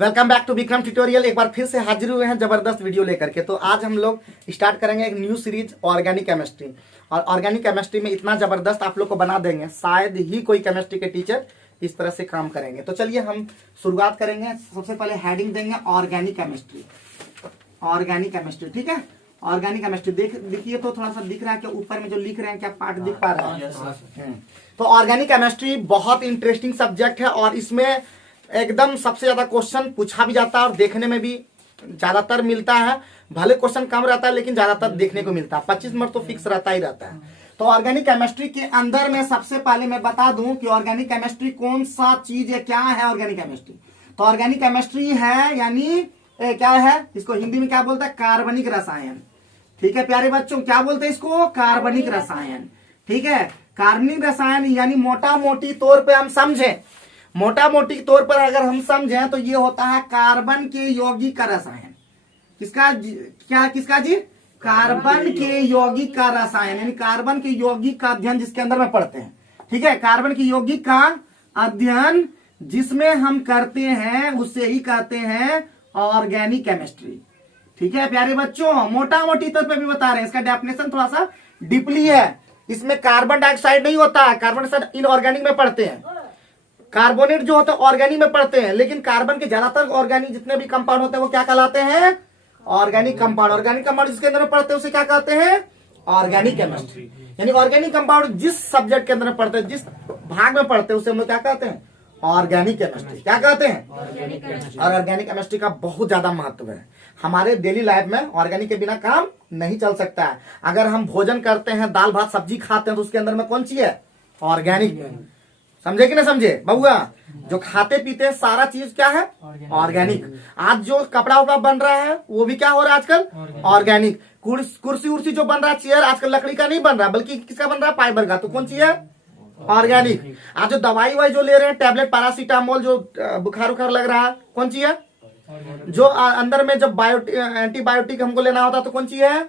Welcome back to Vikram tutorial. एक बार फिर से हाजिर हुए हैं जबरदस्त वीडियो लेकर के। तो आज हम लोग स्टार्ट करेंगे एक न्यू सीरीज ऑर्गेनिक केमिस्ट्री। और ऑर्गेनिक केमिस्ट्री में इतना जबरदस्त आप लोग को बना देंगे, शायद ही कोई केमिस्ट्री के टीचर इस तरह से काम करेंगे। तो चलिए हम शुरुआत करेंगे। सबसे पहले हेडिंग देंगे ऑर्गेनिक केमिस्ट्री। ऑर्गेनिक केमिस्ट्री, ठीक है। ऑर्गेनिक केमिस्ट्री देखिए तो थोड़ा सा दिख रहा है कि ऊपर में जो लिख रहे हैं क्या पार्ट दिख पा रहा है। तो ऑर्गेनिक केमिस्ट्री बहुत इंटरेस्टिंग सब्जेक्ट है और इसमें एकदम सबसे ज्यादा क्वेश्चन पूछा भी जाता है और देखने में भी ज्यादातर मिलता है। भले क्वेश्चन कम रहता है लेकिन ज्यादातर देखने को मिलता है। 25 नंबर तो फिक्स रहता ही रहता है। तो ऑर्गेनिक केमिस्ट्री के अंदर में सबसे पहले मैं बता दूं कि ऑर्गेनिक केमिस्ट्री कौन सा चीज है, क्या है ऑर्गेनिक केमिस्ट्री। तो ऑर्गेनिक केमिस्ट्री है यानी क्या है, इसको हिंदी में क्या बोलता है, कार्बनिक रसायन। ठीक है प्यारे बच्चों, क्या बोलते हैं इसको, कार्बनिक रसायन। ठीक है, कार्बनिक रसायन यानी मोटा मोटी तौर पे हम समझें, मोटा मोटी तौर पर अगर हम समझें तो ये होता है कार्बन के यौगिक का रसायन। किसका क्या, किसका जी, कार्बन के यौगिक का रसायन यानी कार्बन के यौगिक का अध्ययन जिसके अंदर में पढ़ते हैं। ठीक है, कार्बन के यौगिक का अध्ययन जिसमें हम करते हैं उसे ही कहते हैं ऑर्गेनिक केमिस्ट्री। ठीक है प्यारे बच्चों, मोटा मोटी तौर पे भी बता रहे हैं। इसका डेफिनेशन थोड़ा सा डीपली है। इसमें कार्बन डाइऑक्साइड नहीं होता है, कार्बन डाइऑक्साइड इनऑर्गेनिक में पढ़ते हैं। कार्बोनेट जो होता है ऑर्गेनिक में पढ़ते हैं, लेकिन कार्बन के ज्यादातर ऑर्गेनिक जितने भी कंपाउंड होते हैं वो क्या कहलाते हैं, ऑर्गेनिक कंपाउंड। ऑर्गेनिक कंपाउंड जिसके अंदर में पढ़ते हैं उसे क्या कहते हैं, ऑर्गेनिक केमिस्ट्री। यानी ऑर्गेनिक कंपाउंड जिस सब्जेक्ट के अंदर पढ़ते हैं, जिस भाग में पढ़ते हैं उसे हम लोग क्या कहते हैं, ऑर्गेनिक केमिस्ट्री। क्या कहते हैं, ऑर्गेनिक केमिस्ट्री। और ऑर्गेनिक केमिस्ट्री का बहुत ज्यादा महत्व है। हमारे डेली लाइफ में ऑर्गेनिक के बिना काम नहीं चल सकता है। अगर हम भोजन करते हैं, दाल भात सब्जी खाते हैं तो उसके अंदर में कौन सी है, ऑर्गेनिक। समझे कि नहीं समझे बउआ, जो खाते पीते हैं सारा चीज क्या है, ऑर्गेनिक। आज जो कपड़ा उपड़ा बन रहा है वो भी क्या हो रहा है आजकल, ऑर्गेनिक। कुर्सी उर्सी जो बन रहा है, चेयर आजकल लकड़ी का नहीं बन रहा बल्कि किसका बन रहा है, फाइबर का। तो कौन सी है, ऑर्गेनिक। आज जो दवाई वाई जो ले रहे हैं, टैबलेट पैरासीटामोल जो बुखार उखार लग रहा है, कौन सी है, जो अंदर में जब एंटीबायोटिक हमको लेना होता तो कौन सी है,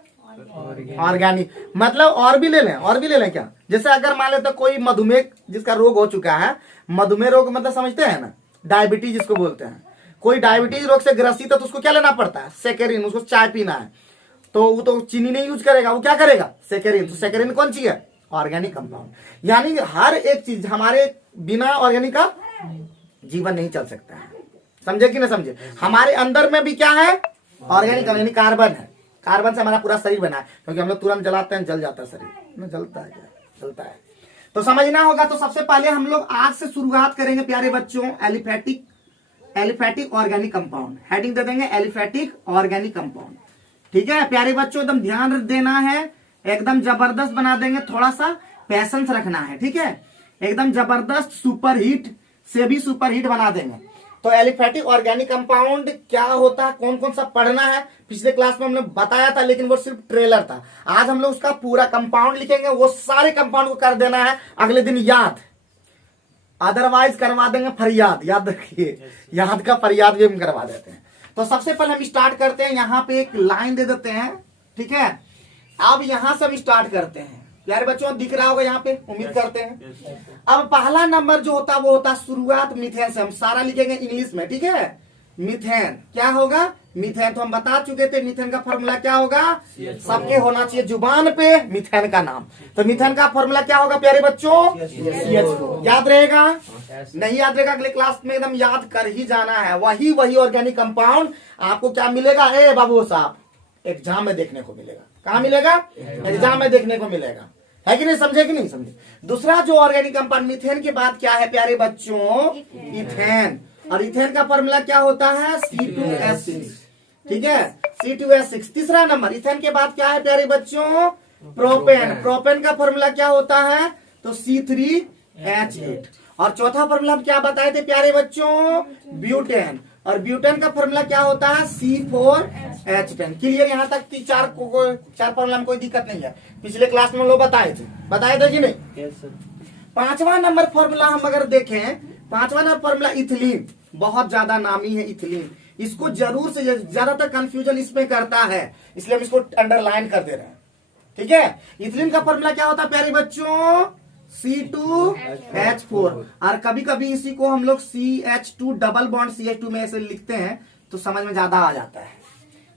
ऑर्गेनिक। मतलब और भी ले लें, और भी ले लें क्या, जैसे अगर मान लेते कोई मधुमेह जिसका रोग हो चुका है, मधुमेह रोग मतलब समझते हैं ना, डायबिटीज जिसको बोलते हैं। कोई डायबिटीज रोग से ग्रसित है तो उसको क्या लेना पड़ता है, सेकेरिन। उसको चाय पीना है तो वो तो चीनी नहीं यूज करेगा, वो क्या करेगा, सेकेरिन। तो सेकेरिन कौन सी है, ऑर्गेनिक कंपाउंड। यानी हर एक चीज हमारे बिना ऑर्गेनिक का जीवन नहीं चल सकता है। समझे कि नहीं समझे। हमारे अंदर में भी क्या है, ऑर्गेनिक यानी कार्बन है। कार्बन से हमारा पूरा शरीर बना है, क्योंकि हम लोग तुरंत जलाते हैं, जल जाता है शरीर में, जलता है क्या, जलता है। तो समझना होगा। तो सबसे पहले हम लोग आज से शुरुआत करेंगे प्यारे बच्चों, एलिफेटिक ऑर्गेनिक कंपाउंड। हेडिंग दे देंगे एलिफेटिक ऑर्गेनिक कंपाउंड। ठीक है प्यारे बच्चों, एकदम ध्यान देना है, एकदम जबरदस्त बना देंगे। थोड़ा सा पैसेंस रखना है, ठीक है। एकदम जबरदस्त सुपरहिट से भी सुपरहिट बना देंगे। तो एलिफेटिक ऑर्गेनिक कंपाउंड क्या होता है, कौन कौन सा पढ़ना है, पिछले क्लास में हमने बताया था लेकिन वो सिर्फ ट्रेलर था। आज हम लोग उसका पूरा कंपाउंड लिखेंगे, वो सारे कंपाउंड को कर देना है अगले दिन याद, अदरवाइज करवा देंगे फरियाद। याद रखिए, याद का फरियाद भी हम करवा देते हैं। तो सबसे पहले हम स्टार्ट करते हैं, यहाँ पे एक लाइन दे देते हैं, ठीक है। अब यहां से हम स्टार्ट करते हैं प्यारे बच्चों, दिख रहा होगा यहाँ पे, उम्मीद करते हैं। अब पहला नंबर जो होता है वो होता है शुरुआत मीथेन से। हम सारा लिखेंगे इंग्लिश में, ठीक है। मीथेन क्या होगा, मीथेन तो हम बता चुके थे। मीथेन का फॉर्मूला क्या होगा, सबके होना चाहिए जुबान पे मीथेन का नाम। तो मीथेन का फॉर्मूला क्या होगा प्यारे बच्चों, CH2। याद रहेगा, नहीं याद रहेगा अगले क्लास में एकदम याद कर ही जाना है। वही ऑर्गेनिक कंपाउंड आपको क्या मिलेगा, ए बाबू साहब, एग्जाम में देखने को मिलेगा। कहाँ मिलेगा, एग्जाम में देखने को मिलेगा, है कि नहीं, समझे कि नहीं समझे। दूसरा जो ऑर्गेनिक कंपाउंड मीथेन के बाद क्या है प्यारे बच्चों, इथेन। और इथेन का फॉर्मूला क्या होता है, C2H6। ठीक है, C2H6। तीसरा नंबर इथेन के बाद क्या है प्यारे बच्चों, प्रोपेन। प्रोपेन का फॉर्मूला क्या होता है, तो C3H8। और चौथा फॉर्मूला क्या बताए थे प्यारे बच्चों, ब्यूटेन। और ब्यूटेन का फॉर्मूला क्या होता है, C4H10। क्लियर, यहाँ तक की चार फॉर्मूला में कोई दिक्कत नहीं है, पिछले क्लास में लोग बताए थे कि नहीं। पांचवा नंबर फॉर्मूला हम अगर देखें, पांचवा नंबर फॉर्मूला इथिलीन, बहुत ज्यादा नामी है इथिलीन। इसको जरूर से ज्यादातर कंफ्यूजन इसमें करता है, इसलिए हम इसको अंडरलाइन कर दे रहे हैं, ठीक है। इथिलीन का फॉर्मूला क्या होता है प्यारे बच्चों, C2H4। और कभी कभी इसी को हम लोग CH2 डबल बॉन्ड CH2 में ऐसे लिखते हैं तो समझ में ज्यादा आ जाता है।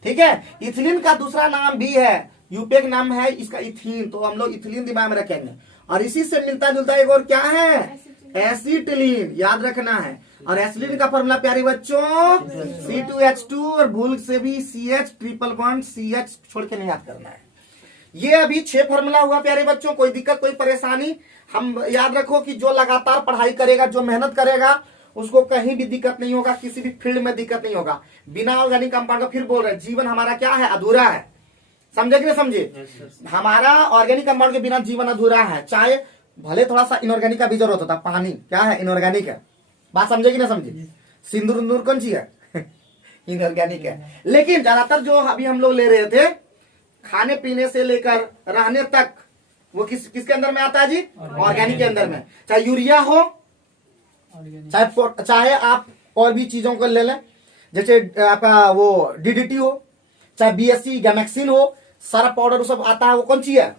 ठीक है, इथिलीन का दूसरा नाम भी है, यूपेक नाम है इसका इथीन, तो हम लोग इथिलीन दिमाग में रखेंगे। और इसी से मिलता जुलता एक और क्या है, एसिटिलीन, याद रखना है। और एसिटिलीन का फॉर्मूला प्यारे बच्चों C2H2, और भूल से भी CH ट्रिपल बॉन्ड CH छोड़ के नहीं याद करना है। ये अभी 6 फॉर्मूला हुआ प्यारे बच्चों, कोई दिक्कत कोई परेशानी, हम याद रखो कि जो लगातार पढ़ाई करेगा, जो मेहनत करेगा, उसको कहीं भी दिक्कत नहीं होगा, किसी भी फील्ड में दिक्कत नहीं होगा। बिना ऑर्गेनिक कंपाउंड का, फिर बोल रहे जीवन हमारा क्या है, अधूरा है। समझे कि नहीं समझे? हमारा ऑर्गेनिक कंपाउंड के बिना जीवन अधूरा है। चाहे भले थोड़ा सा इनऑर्गेनिक का भी जरूरत होता, पानी क्या है, इनऑर्गेनिक है। बात समझे कि नहीं समझे? सिंदूर उंदूर कौन सी है इनऑर्गेनिक है। लेकिन ज्यादातर जो अभी हम लोग ले रहे थे, खाने पीने से लेकर रहने तक, वो किसके अंदर में आता है जी, ऑर्गेनिक के अंदर में। चाहे यूरिया हो, चाहे आप और भी चीजों को ले लें, जैसे आपका वो DDT हो, चाहे BSC गैमेक्सिन हो, सारा पाउडर वो सब आता है, वो कौन सी है,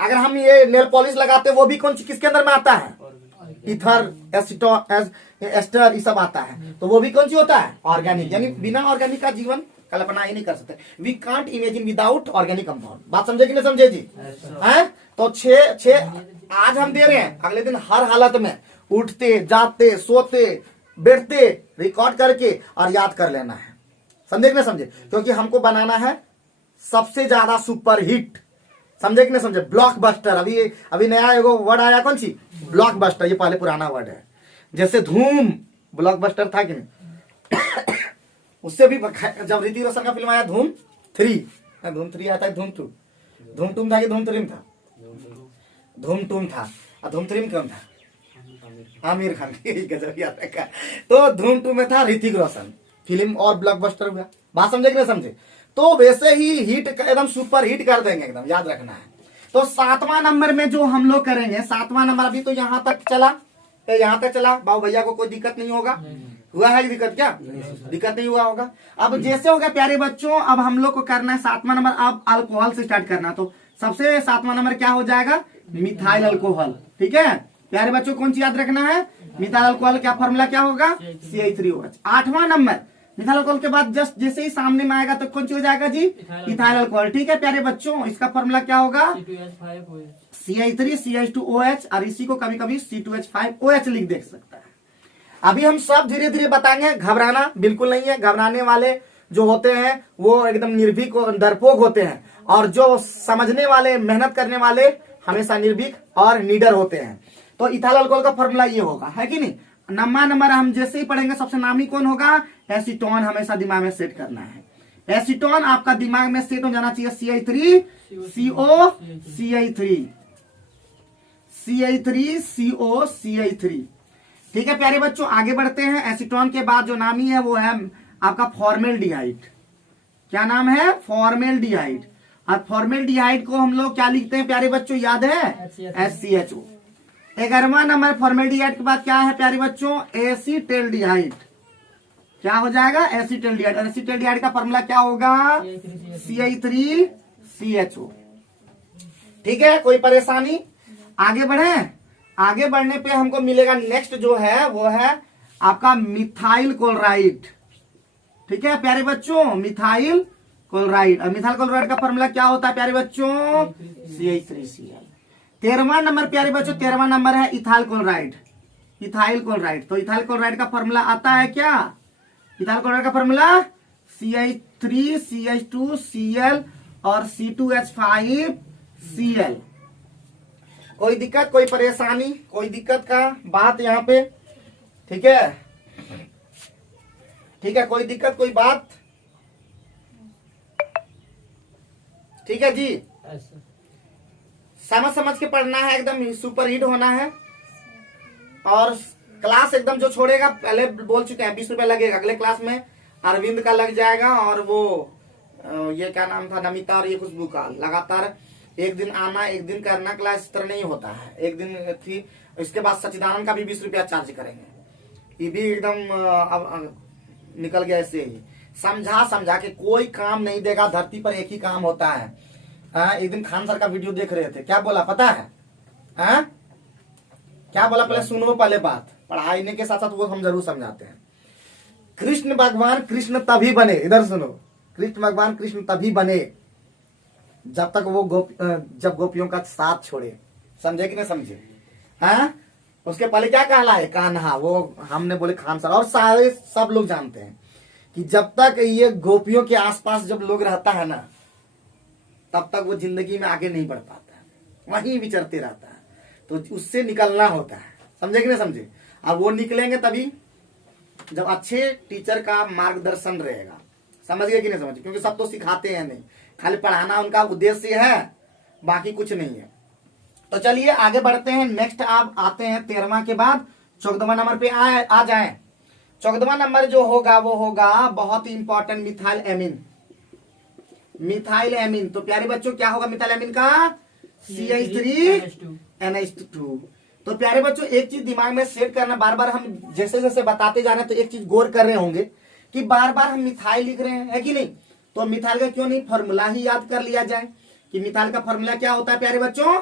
अगर हम ये नेल पॉलिश लगाते हैं, वो भी कौन सी किसके अंदर में आता है, इथर एस्टर, ये सब आता है, तो वो भी कौन सी होता है, ऑर्गेनिक। यानी बिना ऑर्गेनिक का जीवन कल्पना ही नहीं कर सकते। We can't imagine without organic compound. बात समझे कि नहीं समझे जी? है तो 6 आज हम दे रहे हैं, अगले दिन हर हालत में उठते जाते सोते बैठते रिकॉर्ड करके और याद कर लेना है। समझे कि नहीं समझे? क्योंकि हमको बनाना है सबसे ज्यादा सुपर हिट। समझे कि नहीं समझे? ब्लॉकबस्टर। अभी नया एगो वर्ड आया, कौन सी, ब्लॉकबस्टर। ये पहले पुराना वर्ड है, जैसे धूम ब्लॉकबस्टर था कि नहीं उससे भी जब ऋतिक रोशन का फिल्म आया धूम 3 आता है, धूम 2 था कि धूम 3 था, धूम 2 था, और धूम 3 कौन था, आमिर खान। गजब याद रखा। तो धूम 2 में था ऋतिक रोशन, फिल्म और ब्लॉकबस्टर हुआ। बात समझे कि नहीं समझे? तो वैसे ही हिट एकदम सुपर हिट कर देंगे, एकदम याद रखना है। तो 7वां नंबर में जो हम लोग करेंगे, 7वां नंबर अभी तो यहाँ तक चला, यहाँ तक चला, बाबू भैया को कोई दिक्कत नहीं होगा, हुआ है दिक्कत, क्या दिक्कत नहीं हुआ होगा। अब जैसे हो गया प्यारे बच्चों, अब हम लोग को करना है 7वां नंबर, अब अल्कोहल से स्टार्ट करना। तो सबसे 7वां नंबर क्या हो जाएगा, मिथाइल अल्कोहल। ठीक है प्यारे बच्चों, कौन सी याद रखना है, मिथाइल अल्कोहल का फॉर्मूला क्या होगा, CH3OH। 8वां नंबर मिथाइल अल्कोहल के बाद जस्ट जैसे ही सामने में आएगा तो कौन सी हो जाएगा जी, इथाइल अल्कोहल। ठीक है प्यारे बच्चों, इसका फॉर्मूला क्या होगा, CH3CH2OH, और इसी को कभी कभी C2H5OH लिख दे सकता है। अभी हम सब धीरे धीरे बताएंगे, घबराना बिल्कुल नहीं है। घबराने वाले जो होते हैं वो एकदम निर्भीक डरपोक होते हैं, और जो समझने वाले मेहनत करने वाले हमेशा निर्भीक और निडर होते हैं। तो इथाइल अल्कोहल का फॉर्मूला ये होगा, है कि नहीं। नंबर हम जैसे ही पढ़ेंगे, सबसे नामी कौन होगा, एसीटोन। हमेशा दिमाग में सेट करना है, एसीटोन आपका दिमाग में सेट हो जाना चाहिए। CH3CO, ठीक है प्यारे बच्चों, आगे बढ़ते हैं। एसीटोन के बाद जो नामी है वो है आपका फॉर्मेल्डिहाइड। क्या नाम है, फॉर्मेल्डिहाइड। और फॉर्मेल्डिहाइड को हम लोग क्या लिखते हैं प्यारे बच्चों, याद है, HCHO। 11वां नंबर फॉर्मेल्डिहाइड के बाद क्या है प्यारे बच्चों, एसीटेल्डिहाइड। क्या हो जाएगा, एसीटेल्डिहाइड। और एसीटेल्डिहाइड का फॉर्मूला क्या होगा, CH3CHO। ठीक है, कोई परेशानी, आगे बढ़े। आगे बढ़ने पे हमको मिलेगा नेक्स्ट जो है वो है आपका मिथाइल क्लोराइड। ठीक है प्यारे बच्चों, मिथाइल क्लोराइड। और मिथाइल क्लोराइड का फॉर्मूला क्या होता है प्यारे बच्चों, CH3Cl। 13वां नंबर प्यारे बच्चों, 13वां नंबर है इथाइल क्लोराइड। इथाइल क्लोराइड, तो इथाइल क्लोराइड का फॉर्मूला आता है क्या, इथाइल क्लोराइड का फॉर्मूला CH3CH2Cl और C2H5Cl। कोई दिक्कत कोई परेशानी, कोई दिक्कत का बात यहाँ पे, ठीक है, ठीक है, कोई दिक्कत कोई बात, ठीक है जी। समझ के पढ़ना है, एकदम सुपर हिट होना है। और क्लास एकदम जो छोड़ेगा, पहले बोल चुके हैं 20 रुपए लगेगा, अगले क्लास में अरविंद का लग जाएगा, और वो ये क्या नाम था, नमिता और ये खुशबू का। लगातार एक दिन आना एक दिन करना क्लास, इस तरह नहीं होता है। एक दिन थी, इसके बाद सचिदानंद का भी 20 रुपया चार्ज करेंगे। ये भी एकदम अब निकल गया ऐसे ही। समझा के कोई काम नहीं देगा, धरती पर एक ही काम होता है। एक दिन खान सर का वीडियो देख रहे थे, क्या बोला पता है, हाँ क्या बोला, पहले सुनो, पहले बात पढ़ाने के साथ साथ वो हम जरूर समझाते हैं। कृष्ण भगवान कृष्ण तभी बने, इधर सुनो, कृष्ण भगवान कृष्ण तभी बने जब तक वो जब गोपियों का साथ छोड़े। समझे कि नहीं समझे? हाँ, उसके पहले क्या कहलाए, कान्हा, वो हमने बोले खान सर, और सारे सब लोग जानते हैं कि जब तक ये गोपियों के आसपास जब लोग रहता है ना, तब तक वो जिंदगी में आगे नहीं बढ़ पाता, वहीं विचरते रहता है। तो उससे निकलना होता है, समझे कि नहीं समझे? अब वो निकलेंगे तभी जब अच्छे टीचर का मार्गदर्शन रहेगा। समझ गए कि नहीं समझे? क्योंकि सब तो सिखाते हैं नहीं, खाली पढ़ाना उनका उद्देश्य है, बाकी कुछ नहीं है। तो चलिए आगे बढ़ते हैं। नेक्स्ट आप आते हैं 13वां के बाद 14वां नंबर पे आ जाएं। 14वां नंबर जो होगा वो होगा बहुत ही important, methyl amine. Methyl amine, तो प्यारे बच्चों क्या होगा मिथाइल एमीन का? CH3NH2। तो प्यारे बच्चों एक चीज दिमाग में सेट करना, बार बार हम जैसे जैसे बताते जा रहे हैं तो एक चीज गौर कर रहे होंगे कि बार बार हम मिथाइल लिख रहे हैं, है कि नहीं? तो मिथाइल का क्यों नहीं फॉर्मूला ही याद कर लिया जाए कि मिथाइल का फॉर्मूला क्या होता है प्यारे बच्चों?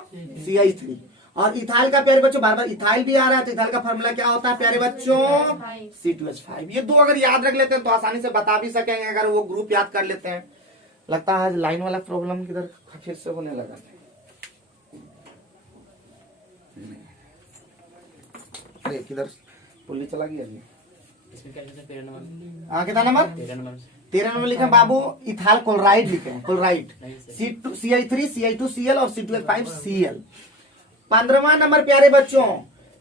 CH3। और इथाइल का प्यारे बच्चों बार बार इथाइल भी आ रहा है, तो इथाइल का फॉर्मूला क्या होता है प्यारे बच्चों? C2H5। ये दो अगर याद रख लेते हैं तो आसानी से बता भी सकेंगे, अगर वो ग्रुप याद कर लेते हैं। लगता है लाइन वाला प्रॉब्लम किधर फिर से होने लगा। अरे किधर पुल्ली चला गया जी? कितना नंबर? 13 नंबर लिखे बाबू, इथाइल क्लोराइड लिखे हैं, क्लोराइड CH3 CH2Cl और C2H5Cl। 15वां नंबर प्यारे बच्चों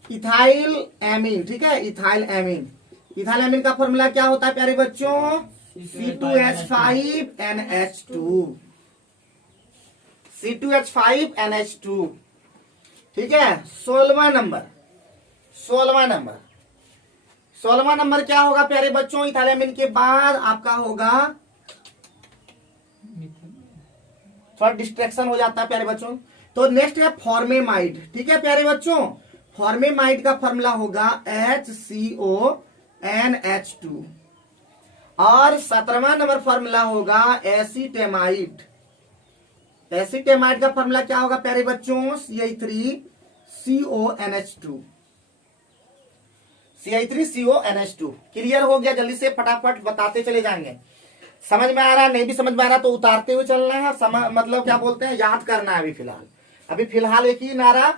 इथाइल एमीन, ठीक है, इथाइल एमीन। इथाइल एमीन का फॉर्मूला क्या होता है प्यारे बच्चों? C2H5NH2, C2H5NH2, ठीक है। 16वां नंबर क्या होगा प्यारे बच्चों? इथाइल एमीन के बाद आपका होगा, थोड़ा डिस्ट्रैक्शन हो जाता है प्यारे बच्चों। तो नेक्स्ट है फॉर्मेमाइड, ठीक है प्यारे बच्चों। फॉर्मेमाइड का फॉर्मूला होगा HCONH2। और 17वां नंबर फॉर्मूला होगा एसीटेमाइड। एसीटेमाइड का फॉर्मूला क्या होगा प्यारे बच्चों? CH3CONH2, CH3CONH2। क्लियर हो गया? जल्दी से फटाफट बताते चले जाएंगे। समझ में आ रहा है? नहीं भी समझ में आ रहा तो उतारते हुए चलना है, मतलब क्या बोलते हैं, याद करना है। अभी फिलहाल एक ही नारा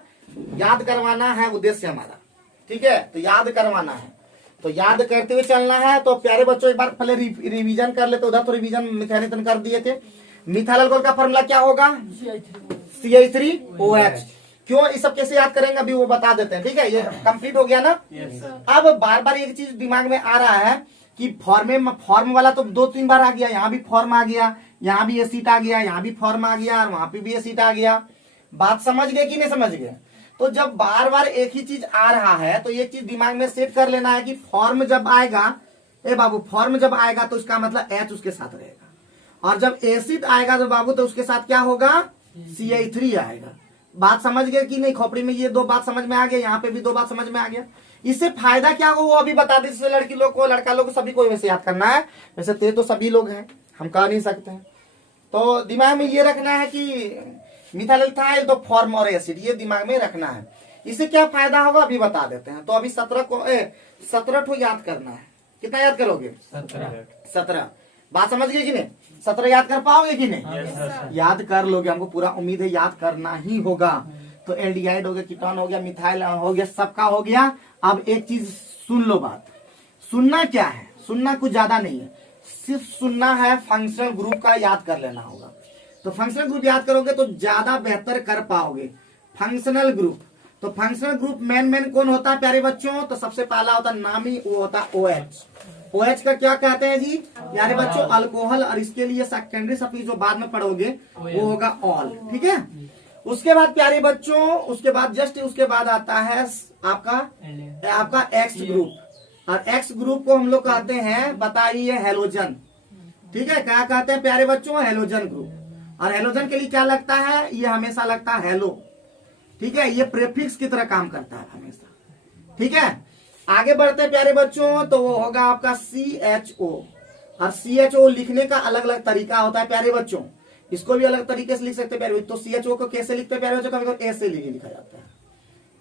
याद करवाना है उद्देश्य हमारा, ठीक है? तो याद करवाना है, तो याद करते हुए चलना है। तो प्यारे बच्चों एक बार पहले रिवीजन कर लेते, उधर तो रिवीजन मिथाइल कर दिए थे। मिथाइल अल्कोहल का फॉर्मूला क्या होगा? CH3OH। क्यों इस सब कैसे याद करेंगे अभी वो बता देते हैं, ठीक है? ये कंप्लीट हो गया ना? अब बार बार एक चीज दिमाग में आ रहा है कि फॉर्म वाला तो 2-3 बार आ गया, यहाँ भी फॉर्म आ गया, यहाँ भी एसिड आ गया, यहाँ भी फॉर्म आ गया, और वहां पे भी एसिड आ गया। बात समझ गए कि नहीं समझ गए? तो जब बार बार एक ही चीज आ रहा है तो एक चीज दिमाग में सेट कर लेना है कि फॉर्म जब आएगा, फॉर्म जब आएगा तो इसका मतलब H उसके साथ रहेगा, और जब एसिड आएगा तो बाबू तो उसके साथ क्या होगा? CH3 आएगा। बात समझ गए कि नहीं? खोपड़ी में ये 2 बात समझ में आ गया, यहाँ पे भी 2 बात समझ में आ गया। इससे फायदा क्या हो वो अभी बता दें। जैसे लड़की लोग को, लड़का लोग को, सभी को वैसे याद करना है। वैसे ते तो सभी लोग हैं, हम कह नहीं सकते हैं। तो दिमाग में ये रखना है कि मिथाइल इथाइल तो फॉर्म और एसिड, ये दिमाग में रखना है। इससे क्या फायदा होगा अभी बता देते हैं। तो अभी 17 ठो याद करना है। कितना याद करोगे? 17। बात समझ गए कि नहीं? 17 याद कर पाओगे कि नहीं? याद कर लोगे, हमको पूरा उम्मीद है याद करना ही होगा। तो एल्डिहाइड हो गया, कीटोन हो गया, मिथाइल हो गया, सबका हो गया। अब एक चीज सुन लो, बात सुनना क्या है? सुनना कुछ ज्यादा नहीं है, सिर्फ सुनना है। फंक्शनल ग्रुप का याद कर लेना होगा। तो फंक्शनल ग्रुप याद करोगे तो ज्यादा बेहतर कर पाओगे। फंक्शनल ग्रुप, तो फंक्शनल ग्रुप मेन कौन होता है प्यारे बच्चों? तो सबसे पहला होता है नामी, वो होता है OH। OH का क्या कहते हैं जी प्यारे बच्चों? अल्कोहल। और इसके लिए सेकेंडरी सफिक्स जो बाद में पढ़ोगे वो होगा ऑल, ठीक है? उसके बाद प्यारे बच्चों, उसके बाद जस्ट उसके बाद आता है आपका X ग्रुप। और X ग्रुप को हम लोग कहते हैं, बताइए, हेलोजन, ठीक है? क्या कहते हैं प्यारे बच्चों? Halogen group. और हेलोजन के लिए क्या लगता है? ये हमेशा लगता है हेलो, ठीक है? ये प्रेफिक्स की तरह काम करता है हमेशा, ठीक है? आगे बढ़ते हैं प्यारे बच्चों, तो वो होगा आपका CHO। और CHO लिखने का अलग अलग तरीका होता है प्यारे बच्चों, इसको भी अलग तरीके से लिख सकते हैं प्यारे बच्चों। तो CHO को कैसे लिखते हैं प्यारे बच्चों? कभी कभी ऐसे लिखा जाता है,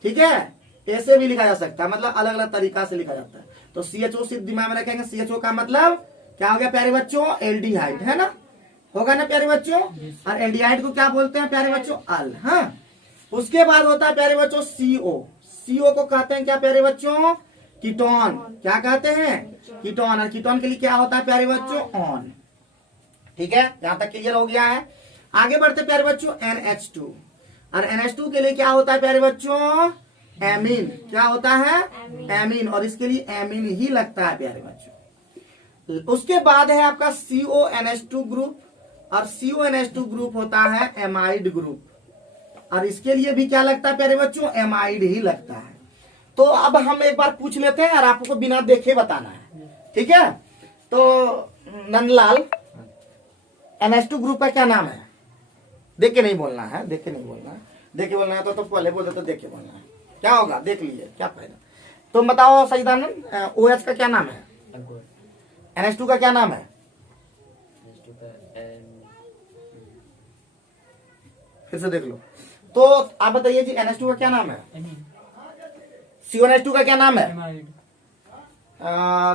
ठीक है, ऐसे भी लिखा जा सकता है, मतलब अलग अलग तरीका से लिखा जाता है। तो CHO सिर्फ दिमाग में रखेंगे, CHO का मतलब क्या हो गया प्यारे बच्चों, एल्डिहाइड, है ना, होगा ना प्यारे बच्चों। और एल्डिहाइड को क्या बोलते हैं प्यारे बच्चों, अल। हाँ, उसके बाद होता है प्यारे बच्चों CO। CO को कहते हैं क्या प्यारे बच्चों, कीटोन। क्या कहते हैं, कीटोन। और कीटोन के लिए क्या होता है प्यारे बच्चों, ऑन। ठीक है, यहां तक क्लियर हो गया है। आगे बढ़ते प्यारे बच्चों, NH2। और NH2 के लिए क्या होता है प्यारे बच्चों, एमीन। क्या होता है, एमीन। और इसके लिए एमीन ही लगता है प्यारे बच्चों। उसके बाद है आपका CONH2 ग्रुप। और CONH2 ग्रुप होता है एमाइड ग्रुप। और इसके लिए भी क्या लगता है प्यारे बच्चों, एमाइड ही लगता है। तो अब हम एक बार पूछ लेते हैं और आपको बिना देखे बताना है, ठीक है। तो नंदलाल, NH2 ग्रुप का क्या नाम है, देख के नहीं बोलना है, देख के नहीं बोलना है। देख के बोलना है तो पहले बोल देते, देख के बोलना है, क्या होगा देख लीजिए, क्या फायदा। तुम बताओ सईदानंद, OH का क्या नाम है, NH2 का क्या नाम है, फिर से देख लो। तो आप बताइए जी, NH2 का क्या नाम है, CONH2 का क्या नाम है,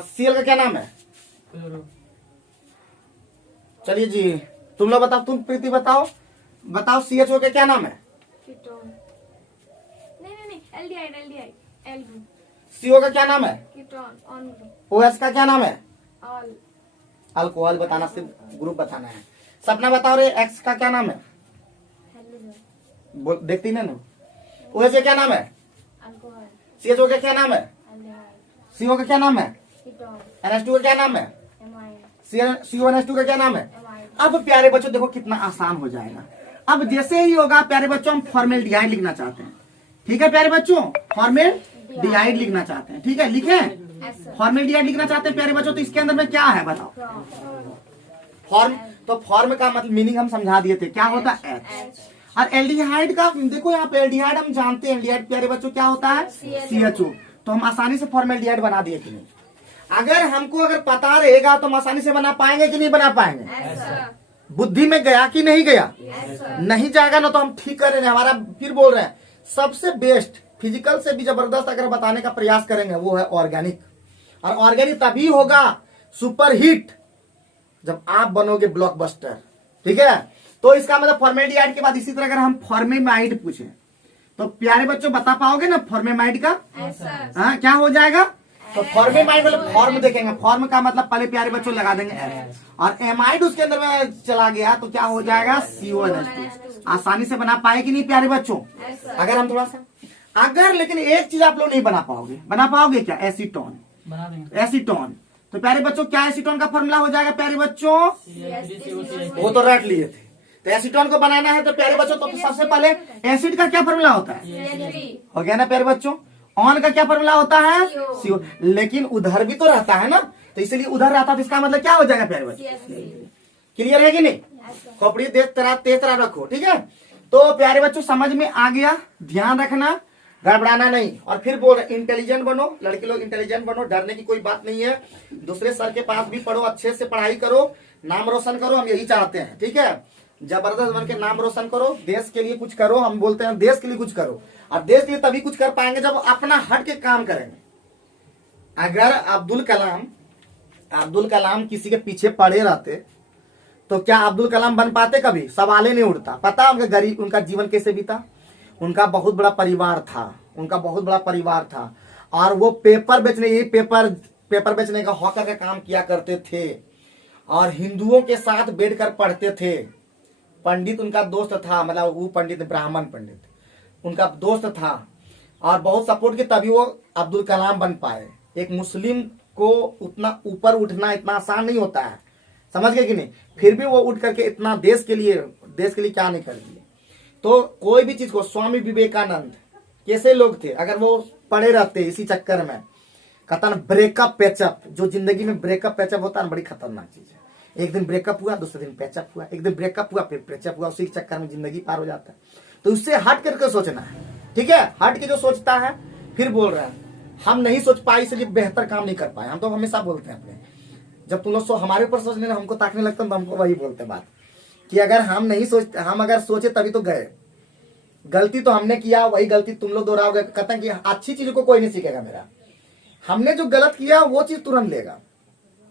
Cl का क्या नाम है। चलिए जी, तुम लोग बताओ, तुम प्रीति बताओ, बताओ CHO का क्या नाम है, कीटोन। नहीं एल्डिहाइड एल ग्रुप। CO का क्या नाम है, कीटोन ऑन ग्रुप। OH का क्या नाम है, ऑल। अल्कोहल बताना, सिर्फ ग्रुप बताना है। सपना बताओ रे, X का क्या नाम है, देखती ना। OH का क्या नाम है, अल्कोहल। CHO का क्या नाम है, एल्डिहाइड। CO का क्या नाम है, कीटोन। NH2 का क्या नाम है, एमाइड। CONH2 का क्या नाम है। एमाइड। अब प्यारे बच्चों देखो कितना आसान हो जाएगा। अब जैसे ही होगा प्यारे बच्चों, हम फॉर्मेल्डिहाइड लिखना चाहते हैं, ठीक है प्यारे बच्चों, फॉर्मेल्डिहाइड लिखना चाहते हैं, ठीक है, लिखे फॉर्मेल्डिहाइड लिखना चाहते हैं प्यारे बच्चों। तो इसके अंदर में क्या है बताओ, फॉर्म। तो फॉर्म का मतलब मीनिंग हम समझा दिए थे, क्या होता है H। और एल्डिहाइड का देखो यहाँ पे, एल्डिहाइड हम जानते हैं, एल्डिहाइड प्यारे बच्चों क्या होता है, CHO। तो हम आसानी से फॉर्मेल्डिहाइड बना दिए कि नहीं। अगर हमको अगर पता रहेगा तो हम आसानी से बना पाएंगे कि नहीं बना पाएंगे, बुद्धि में गया कि नहीं गया, नहीं जाएगा ना तो हम ठीक कर रहे हैं। हमारा फिर बोल रहे हैं, सबसे बेस्ट फिजिकल से भी जबरदस्त अगर बताने का प्रयास करेंगे वो है ऑर्गेनिक। और ऑर्गेनिक तभी होगा सुपर हिट जब आप बनोगे ब्लॉकबस्टर, ठीक है। तो इसका मतलब फॉर्मेल्डिहाइड के बाद इसी तरह अगर हम फॉर्मेमाइड पूछे तो प्यारे बच्चों बता पाओगे ना फॉर्मेमाइड का, हाँ क्या हो जाएगा। तो फॉर्मेमाइड मतलब फॉर्म देखेंगे, फॉर्म का मतलब पहले प्यारे बच्चों लगा देंगे एम, और एमाइड उसके अंदर में चला गया तो क्या हो जाएगा, CONH2। आसानी से बना पाए कि नहीं प्यारे बच्चों। अगर हम थोड़ा सा अगर, लेकिन एक चीज आप लोग नहीं बना पाओगे क्या, एसीटोन। बना देंगे। एसीटोन, तो प्यारे बच्चों क्या एसीटोन का फॉर्मूला हो जाएगा प्यारे बच्चों, वो तो रट लिए थे। तो एसीटोन को बनाना है तो प्यारे बच्चों तो सबसे पहले एसिड का क्या फॉर्मूला होता है, हो गया ना प्यारे बच्चों। ऑन का क्या फॉर्मूला होता है, CO। लेकिन उधर भी तो रहता है ना, तो इसीलिए उधर रहता है, तो इसका मतलब क्या हो जाएगा प्यारे बच्चों। क्लियर है कि नहीं, खोपड़ी तेज तरह रखो, ठीक है। तो प्यारे बच्चों समझ में आ गया, ध्यान रखना, गड़बड़ाना नहीं। और फिर बोल रहे इंटेलिजेंट बनो, लड़के लोग इंटेलिजेंट बनो, डरने की कोई बात नहीं है। दूसरे सर के पास भी पढ़ो, अच्छे से पढ़ाई करो, नाम रोशन करो, हम यही चाहते हैं, ठीक है। जबरदस्त बन के नाम रोशन करो, देश के लिए कुछ करो, हम बोलते हैं देश के लिए कुछ करो। और देश के लिए तभी कुछ कर पाएंगे जब अपना हट के काम करेंगे। अगर अब्दुल कलाम किसी के पीछे पड़े रहते तो क्या अब्दुल कलाम बन पाते, कभी सवाल ही नहीं उठता। पता उनका गरीब, उनका जीवन कैसे बीता, उनका बहुत बड़ा परिवार था, और वो पेपर बेचने का हॉकर का काम किया करते थे, और हिंदुओं के साथ बैठकर पढ़ते थे। पंडित उनका दोस्त था, मतलब वो पंडित ब्राह्मण पंडित उनका दोस्त था, और बहुत सपोर्ट के तभी वो अब्दुल कलाम बन पाए। एक मुस्लिम को उतना ऊपर उठना इतना आसान नहीं होता है, समझ गए कि नहीं। फिर भी वो उठ करके इतना देश के लिए क्या नहीं कर दिए। तो कोई भी चीज को, स्वामी विवेकानंद कैसे लोग थे, अगर वो पड़े रहते इसी चक्कर में, कहता ब्रेकअप पैचअप, जो जिंदगी में ब्रेकअप पैचअप होता है बड़ी खतरनाक चीज है। एक दिन ब्रेकअप हुआ, दूसरे दिन पैचअप हुआ, एक दिन ब्रेकअप हुआ फिर पैचअप हुआ, उसी के चक्कर में जिंदगी पार हो जाता है। तो उससे हट करके सोचना है, ठीक है। हट के जो सोचता है, फिर बोल रहा है हम नहीं सोच पाए इसलिए बेहतर काम नहीं कर पाए। हम तो हमेशा बोलते हैं अपने, जब तुम लोग हमारे ऊपर सोचने हमको ताकने लगता है तो हमको वही बोलते बात कि अगर हम नहीं सोचते, हम अगर सोचे तभी तो गए, गलती तो हमने किया, वही गलती तुम लोग दोहराओगे, कहते हैं कि अच्छी चीज को कोई नहीं सीखेगा मेरा। हमने जो गलत किया वो चीज तुरंत लेगा,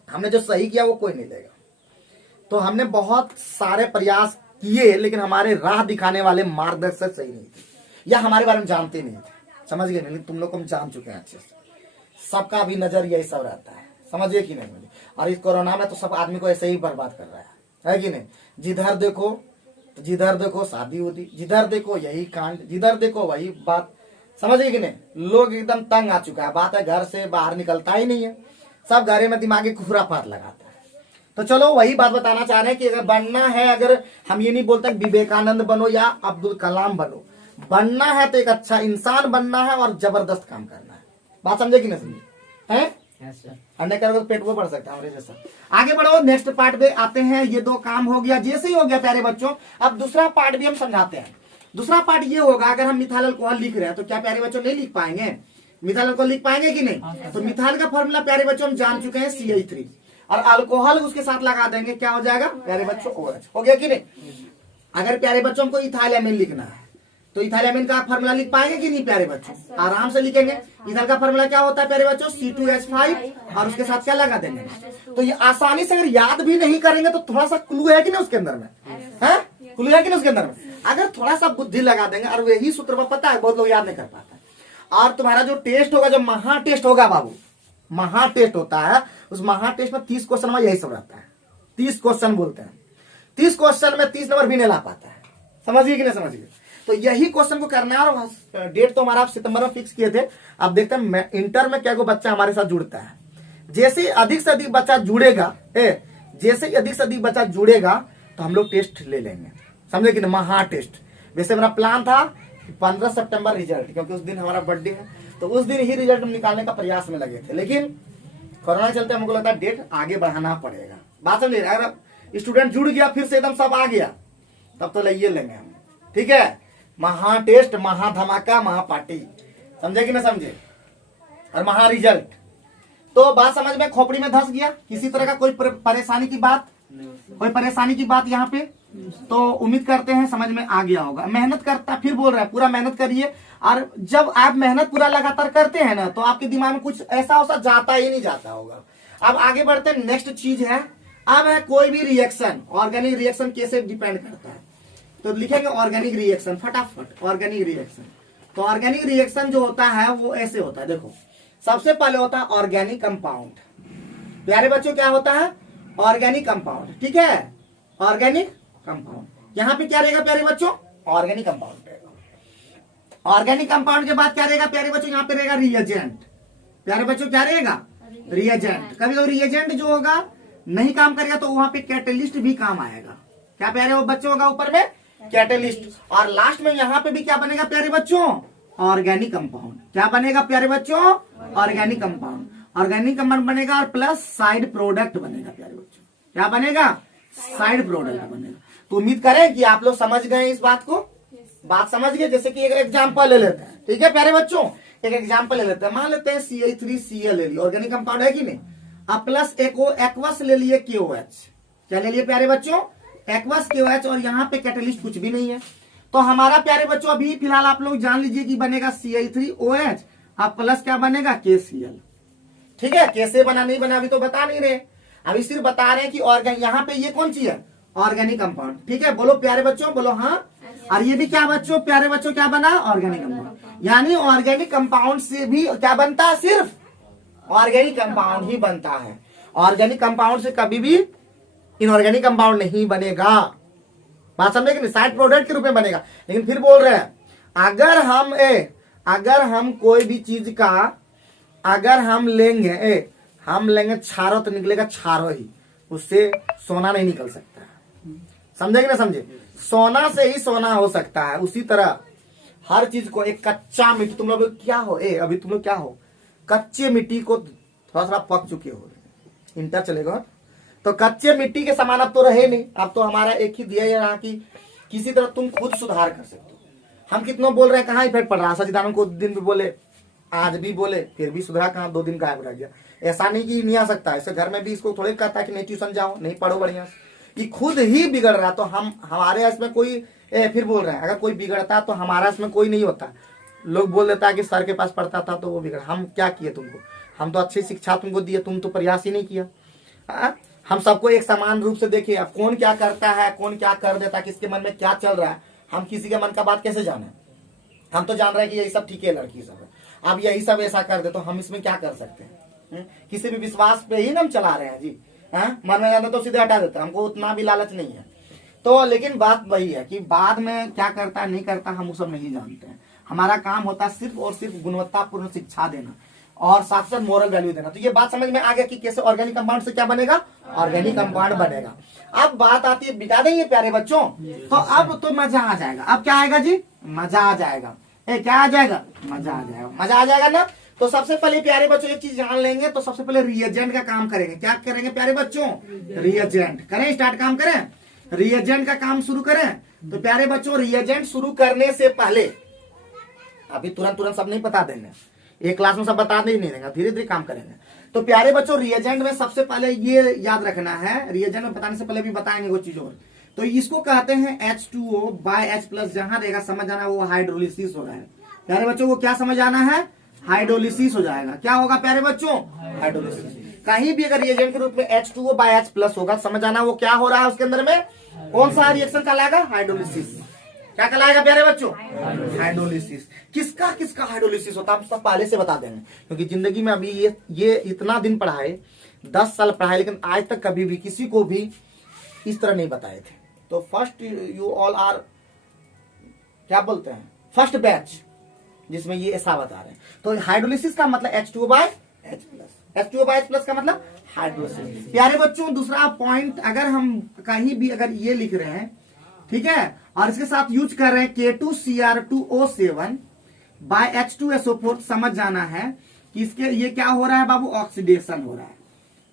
हमने जो सही किया वो कोई नहीं लेगा। तो हमने बहुत सारे प्रयास किए, लेकिन हमारे राह दिखाने वाले मार्गदर्शक सही नहीं थे, या हमारे बारे में जानते नहीं थे। समझ गए? नहीं, तुम लोग को हम जान चुके हैं अच्छे से। सबका भी नजर यही सब रहता है, समझिए कि नहीं? और इस कोरोना में तो सब आदमी को ऐसे ही बर्बाद कर रहा है कि नहीं? जिधर देखो तो जिधर देखो शादी होती, जिधर देखो यही कांड, जिधर देखो वही बात। समझिए कि नहीं? लोग एकदम तंग आ चुका है। बात है घर से बाहर निकलता ही नहीं है, सब घरे में दिमागी खुरापात लगाता है। तो चलो वही बात बताना चाह रहे हैं कि अगर बनना है, अगर हम ये नहीं बोलते विवेकानंद बनो या अब्दुल कलाम बनो, बनना है तो एक अच्छा इंसान बनना है और जबरदस्त काम करना है। बात समझे कि नहीं समझे? हैं? अन्य करोगे तो पेट वो बढ़ सकता है हमारे जैसा। आगे बढ़ो, नेक्स्ट पार्ट पे आते हैं। ये दो काम हो गया, जैसे ही हो गया प्यारे बच्चों। अब दूसरा पार्ट भी हम समझाते हैं। दूसरा पार्ट ये होगा, अगर हम मिथाइल अल्कोहल लिख रहे हैं तो क्या प्यारे बच्चों नहीं लिख पाएंगे? मिथाइल अल्कोहल लिख पाएंगे कि नहीं? तो मिथाइल का फॉर्मूला प्यारे बच्चों हम जान चुके हैं CH3, और अल्कोहल उसके साथ लगा देंगे, क्या हो जाएगा प्यारे बच्चों? OH हो गया कि नहीं? अगर प्यारे बच्चों हमको इथाइलामाइन लिखना है तो इथाइलामाइन का फॉर्मूला लिख पाएंगे कि नहीं प्यारे बच्चों? आराम से लिखेंगे। इथाइल का फॉर्मूला क्या होता है प्यारे बच्चों? C2H5, और उसके साथ क्या लगा देंगे? तो ये आसानी से अगर याद भी नहीं करेंगे तो थोड़ा सा क्लू है कि नहीं उसके अंदर में? है क्लू है कि नहीं उसके अंदर में? अगर थोड़ा सा बुद्धि लगा देंगे, और वही सूत्र पर पता है बहुत लोग याद नहीं कर पाता है। और तुम्हारा जो टेस्ट होगा, जो महा टेस्ट होगा बाबू, महा टेस्ट होता है, उस महा टेस्ट में 30 क्वेश्चन में यही सब रहता है। 30 क्वेश्चन बोलते हैं, 30 क्वेश्चन में 30 नंबर भी नहीं ला पाता है। समझिए कि नहीं समझिए? तो यही क्वेश्चन को करना है। और डेट तो हमारा सितंबर में फिक्स किए थे। अब देखते हैं इंटर में क्या को बच्चा हमारे साथ जुड़ता है। जैसे अधिक से अधिक बच्चा जुड़ेगा, जैसे ही अधिक से अधिक बच्चा जुड़ेगा तो हम लोग टेस्ट ले लेंगे। समझे कि नहीं? महा टेस्ट। वैसे मेरा प्लान था 15 सितंबर रिजल्ट, क्योंकि उस दिन हमारा बर्थडे है, तो उस दिन ही रिजल्ट निकालने का प्रयास में लगे थे, लेकिन कोरोना के चलते हमको लगता है डेट आगे बढ़ाना पड़ेगा। बात समझिए? अगर स्टूडेंट जुड़ गया फिर से एकदम सब आ गया, तब तो ले लेंगे हम। ठीक है? महा टेस्ट, महा धमाका, महा पार्टी। समझे कि नहीं समझे? और महा रिजल्ट। तो बात समझ में खोपड़ी में धस गया? किसी तरह का कोई परेशानी की बात, कोई परेशानी की बात यहाँ पे? तो उम्मीद करते हैं समझ में आ गया होगा। मेहनत करता, फिर बोल रहा है पूरा मेहनत करिए। और जब आप मेहनत पूरा लगातार करते हैं ना, तो आपके दिमाग में कुछ ऐसा वैसा जाता ही नहीं जाता होगा। अब आगे बढ़ते हैं, नेक्स्ट चीज है, अब है कोई भी रिएक्शन, ऑर्गेनिक रिएक्शन कैसे डिपेंड करता है। तो लिखेंगे ऑर्गेनिक रिएक्शन फटाफट। ऑर्गेनिक रिएक्शन, तो ऑर्गेनिक रिएक्शन जो होता है वो ऐसे होता है। देखो, सबसे पहले होता है ऑर्गेनिक कंपाउंड। प्यारे बच्चों क्या होता है? Organic compound. ठीक है? Organic compound. यहाँ पे क्या रहेगा प्यारे बच्चों? ऑर्गेनिक कंपाउंड रहेगा। ऑर्गेनिक कंपाउंड के बाद क्या रहेगा प्यारे बच्चों? यहाँ पे रहेगा रिएजेंट। प्यारे बच्चों क्या रहेगा? रिएजेंट। कभी कभी रिएजेंट जो होगा नहीं काम करेगा तो वहां पे कैटेलिस्ट भी काम आएगा। क्या प्यारे वो बच्चों होगा ऊपर में? कैटेलिस्ट। और लास्ट में यहाँ पे भी क्या बनेगा प्यारे बच्चों? Organic compound. क्या बनेगा प्यारे बच्चों? Organic compound. ऑर्गेनिक कंपाउंड बनेगा और प्लस साइड प्रोडक्ट बनेगा प्यारे बच्चों। क्या बनेगा? साइड प्रोडक्ट बनेगा। तो उम्मीद करें कि आप लोग समझ गए इस बात को। बात समझ गए? जैसे कि एक एग्जांपल ले लेते हैं। ठीक है प्यारे बच्चों, एक एग्जांपल ले लेते हैं। मान लेते हैं CH3Cl ले लिया, ऑर्गेनिक कंपाउंड है कि नहीं? अब प्लस एक्वस ले लिए KOH। क्या ले लिए प्यारे बच्चों? Aqueous KOH। और यहाँ पे कैटेलिस्ट कुछ भी नहीं है। तो हमारा प्यारे बच्चों अभी फिलहाल आप लोग जान लीजिए कि बनेगा CH3OH, अब प्लस क्या बनेगा? KCl। ठीक है? कैसे बना नहीं बना अभी तो बता नहीं रहे, अभी सिर्फ बता रहे हैं कि ऑर्गेनिक, यहाँ पे ये कौन सी है? Organic compound. ठीक है? बोलो प्यारे बच्चों, बोलो हाँ। और ये भी क्या बच्चों? प्यारे बच्चों क्या बना? Organic compound. यानी ऑर्गेनिक कंपाउंड से भी क्या बनता है? सिर्फ ऑर्गेनिक कंपाउंड ही बनता है। ऑर्गेनिक कंपाउंड से कभी भी इनऑर्गेनिक कंपाउंड नहीं बनेगा। बात समझे कि नहीं? साइड प्रोडक्ट के रूप में बनेगा। लेकिन फिर बोल रहे हैं, अगर हम कोई भी चीज का अगर हम लेंगे क्षारो तो निकलेगा क्षारो ही, उससे सोना नहीं निकल सकता। समझे कि ना समझे? सोना से ही सोना हो सकता है। उसी तरह हर चीज को, एक कच्चा मिट्टी, तुम लोग क्या हो? अभी तुम लोग क्या हो? कच्चे मिट्टी को थोड़ा सा पक चुके हो, इंटर चलेगा। तो कच्चे मिट्टी के समान अब तो रहे नहीं। अब तो हमारा एक ही दिया रहा कि किसी तरह तुम खुद सुधार कर सकते हो। हम कितनों बोल रहे हैं, कहाँ इफेक्ट पड़ रहा है? सचिदानंद को दिन भी बोले, आज भी बोले, फिर भी सुधरा कहाँ? 2 दिन गायब रह गया। ऐसा नहीं कि नहीं आ सकता, ऐसे घर में भी इसको थोड़े कहता है कि नहीं ट्यूशन जाओ, नहीं पढ़ो बढ़िया, ये खुद ही बिगड़ रहा। तो हम हमारे इसमें कोई फिर बोल रहे हैं अगर कोई बिगड़ता तो हमारा इसमें कोई नहीं होता। लोग बोल देता है कि सर के पास पढ़ता था तो वो बिगड़ा। हम क्या किए तुमको? हम तो अच्छी शिक्षा तुमको दिए, तुम तो प्रयास ही नहीं किया। हाँ? हम सबको एक समान रूप से देखिए। अब कौन क्या करता है, कौन क्या कर देता है, किसके मन में क्या चल रहा है, हम किसी के मन का बात कैसे जाने? हम तो जान रहे हैं कि यही सब ठीक है, लड़की सब है। अब यही सब ऐसा कर दे तो हम इसमें क्या कर सकते हैं? किसी भी विश्वास पे ही ना हम चला रहे हैं जी। मन में जाता तो सीधे हटा देता, हमको उतना भी लालच नहीं है। तो लेकिन बात वही है कि बाद में क्या करता नहीं करता हम वो सब नहीं जानते हैं। हमारा काम होता है सिर्फ और सिर्फ गुणवत्तापूर्ण शिक्षा देना और साथ साथ मोरल वैल्यू देना। तो ये बात समझ में आ गया कि कैसे ऑर्गेनिक कंपाउंड से क्या बनेगा, ऑर्गेनिक कंपाउंड बनेगा। अब बात आती है, बिता देंगे प्यारे बच्चों, तो अब तो मजा आ जाएगा। अब क्या आएगा जी? मजा आ जाएगा। क्या आ जाएगा? मजा आ जाएगा। मजा आ जाएगा ना। तो सबसे पहले प्यारे बच्चों एक चीज जान लेंगे, तो सबसे पहले रिएजेंट का काम करेंगे। क्या करेंगे प्यारे बच्चों? रिएजेंट करें, स्टार्ट काम करें, रिएजेंट का काम शुरू करें। तो प्यारे बच्चों रिएजेंट शुरू करने से पहले, अभी तुरंत सब नहीं बता देंगे, एक क्लास में सब बता नहीं देंगे, धीरे धीरे काम करेंगे। तो प्यारे बच्चों रिएजेंट में सबसे पहले ये याद रखना है, रिएजेंट में बताने से पहले भी बताएंगे वो चीज और। तो इसको कहते हैं H2O बाय H+। जहां रहेगा समझ जाना वो हाइड्रोलिसिस हो रहा है। प्यारे बच्चों को क्या समझ आना है? हाइड्रोलिसिस हो जाएगा। क्या होगा प्यारे बच्चों? हाइड्रोलिसिस। कहीं भी अगर रिएजेंट के रूप में H2O बाय H+ होगा, समझ आना वो क्या हो रहा है उसके अंदर में, कौन सा रिएक्शन कहलाएगा? हाइड्रोलिसिस। क्या कहलाएगा प्यारे बच्चों? हाइड्रोलिसिस। किसका किसका हाइड्रोलिसिस होता है हम सब पहले से बता देंगे, क्योंकि जिंदगी में अभी ये इतना दिन पढ़ाए, 10 साल पढ़ाए, लेकिन आज तक कभी भी किसी को भी इस तरह नहीं बताए थे। तो फर्स्ट यू ऑल आर, क्या बोलते हैं, फर्स्ट बैच जिसमें ये ऐसा बता रहे हैं। तो हाइड्रोलिसिस का मतलब H2O bye H+। H2O bye H+ का मतलब हाइड्रोलिसिस। प्यारे बच्चों दूसरा पॉइंट, अगर हम कहीं भी अगर ये लिख रहे हैं, ठीक है, और इसके साथ यूज कर रहे हैं K2Cr2O7 बाय H2SO4, समझ जाना है कि इसके ये क्या हो रहा है बाबू? ऑक्सीडेशन हो रहा है।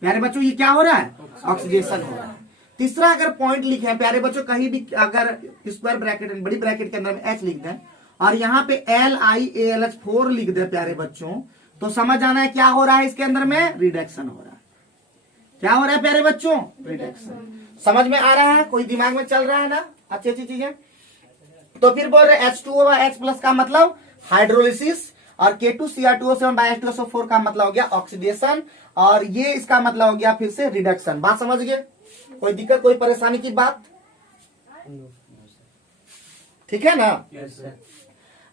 प्यारे बच्चों ये क्या हो रहा है? ऑक्सीडेशन हो रहा है। तीसरा अगर पॉइंट लिखे हैं प्यारे बच्चों, कहीं भी अगर स्क्वायर ब्रैकेट बड़ी ब्रैकेट के अंदर में H लिख दें और यहाँ पे LiAlH4 लिख दे प्यारे बच्चों, तो समझ आना है क्या हो रहा है इसके अंदर में? रिडक्शन हो रहा है। क्या हो रहा है प्यारे बच्चों? रिडक्शन। समझ में आ रहा है? कोई दिमाग में चल रहा है ना? अच्छी अच्छी चीजें। तो फिर बोल रहे H2O बाय H+ का मतलब हाइड्रोलिसिस, और K2Cr2O7 बाय H2SO4 का मतलब हो गया ऑक्सीडेशन, और ये इसका मतलब हो गया फिर से रिडक्शन। बात समझ गए? कोई दिक्कत, कोई परेशानी की बात? ठीक है ना?